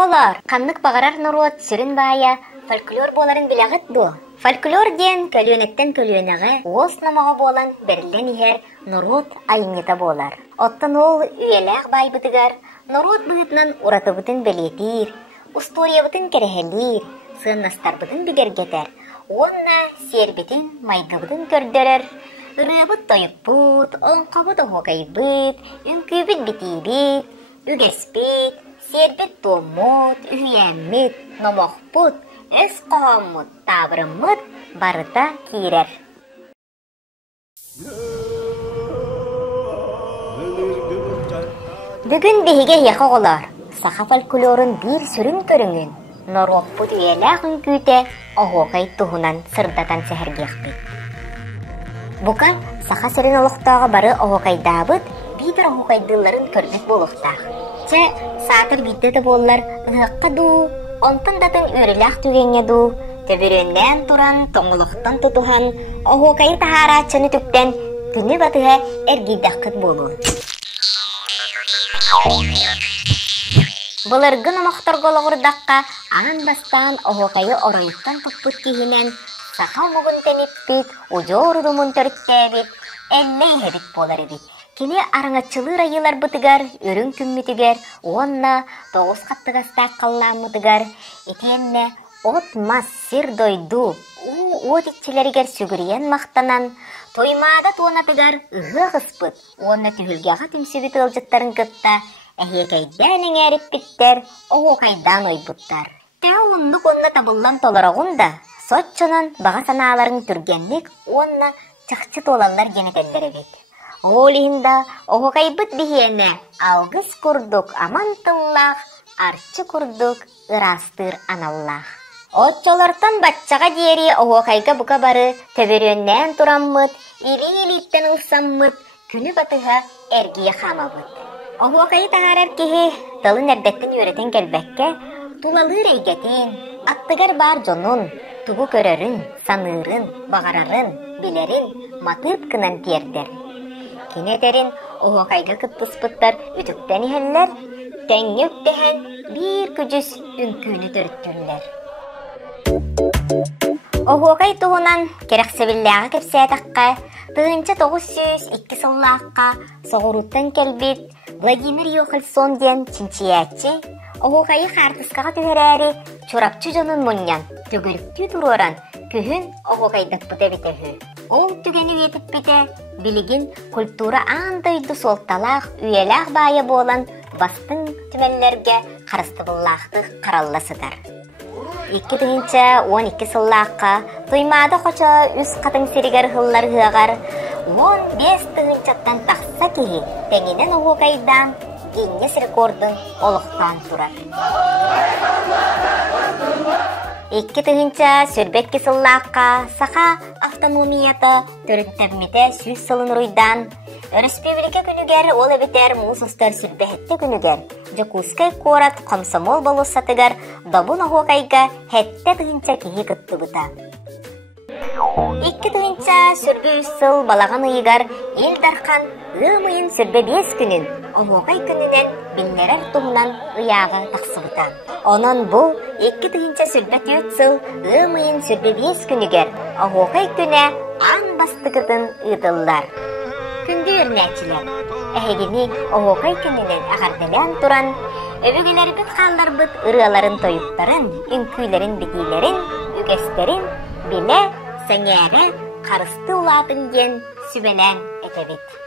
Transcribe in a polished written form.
Оголор, қаннық бағарар народ сүрін бая, фольклор боларын білағыт бұ. Фольклор ден көлөнеттен көлөнеғі, оғыз намаға болан берілден ихер народ айыңыта болар. Оттан ол үйеләғ бай бұтығар, народ бұғытынан ұраты бұтын белетір, устория бұтын керехелер, сыннастар бұтын бігергетер. Онна сербетін майғы бұтын көрдерер. Рыбыт тойып бұт, оңқабыт оғай бұт, үнкүйбіт бітейбіт, үгеспіт, сербет томут, үйәммит, номоқпут, өз қоғаммут, табырыммут барыта кейрер. Бүгін бейге яқы олар, сақа фольклорын бір сүрін көріңін, нороқпут үйеләғын күйте, оғай тұғынан сырдатан сәхіргеқпет. Бұқа сақа сүрін олықтағы бары оғайдабыт, бейдір оғайдыларын көрдік болықтақ. Че сатыр бейдеді болылар ұлыққа ду, онтын датын өріләқ түгенге ду, төбірінден тұран тоңылықтан тұтуған, оғайы тахара чыны түктен күні батыға әргейдаққыт болуын. Бұлырғын омақтар голығырдаққа ағын бастан оғайы орайықтан тұқпыт кейінен сақа мұғын тәнеппет, ұжорудымын төрттәбет, әлләй хәбет болар едет. Келе араңатчылыр айылар бұтығар, өрін күмметігер, онна тоғыз қаттығастақ қалламытығар, етенне от мас сир дойду, от итчілерігер сүгірген мақтанан, тоймада туанатығар ұғы ғыспыт, онна түгілгеға түмсібет ылжыттарын кытта, әйекайдан әңәріп біттер, оғайдан ойбыттар. Тәу ұндық онна табыллам толарағында, сотчынан баға саналарын түргенлік, онна чақчы толалар женетелдері бет. Олиында оғайбыт бігені алғыз күрдік аман тыллақ, арчы күрдік ырастыр аналлақ. Отчолартан батчаға дері оғайға бұқа бары төберіннен тұраммыт, или-илиттен ұлсаммыт, күні батыға әргейе қамабыт. Оғайы тағарар кеге тылын әрдеттін өретен келбәкке, тулалыр әйгетін, аттығар бар жонун, тугу көрөрүн, санырын, бағарарын, билерин, матып кынан тердер. Кинетерин оғайға кыттыспыттар үтіктен ихеллер, тәңгөк тәхен бір күжіс үнкүйіні төріттірлер. Оғай туғынан керексебілләға кепсәтаққа, тығынча 902 сыллаққа, соғыруттан келбет, Владимир Йохальсон ден чинчиячи, оғайы қартысқаға түгерәрі, чорапчы жонын мұньян, төгірікті тұроран, күхін оғайдық бұта бітегі. Ол түгені етіп біте, білігін культура андайды солталақ, үйеләқ байы болан, бастың түмәллерге қарысты бұллақтық қаралласыдар. 2-12 сыллаққа, тоймады қоча үз қатың серігер ғыллар ғығар, 15-чаттан тақса кейі, тәңінен оғайдан, Гиннес рекордын олықтан тұрар. 2-тігінші сүрбетке сыллаққа сақа автономията төріттәбмете сүз сылын ройдан. Республика күнігер ол әбітер мұсыстар сүрбәхетті күнігер. Жакускай корат комсомол болу сатыгар добын оғайға хәтті тігінші кейі күтті бұта. 2-тігінші сүрбе үз сыл балаған ұйығар ел дарқан ұмайын сүрбе 5 күнін оғай күнінен бінлерер тұғынан ұяғы тақсы бұта. Онын бұл 2-тігінші сүрбе 4 сыл ұмайын сүрбе 5 күнігер оғай күні аң бастығыдың ұйдылар. Күнді өрнәтілер. Әйгені оғай күнінен ағардылан тұран, өбігілер бүт қалдар бұт ұрыларын тойыптарын, үнкүйлерін бігейлерін, үгестерін, біле, сәңәрі, қарысты ұлатын ден сүбелән әтебет.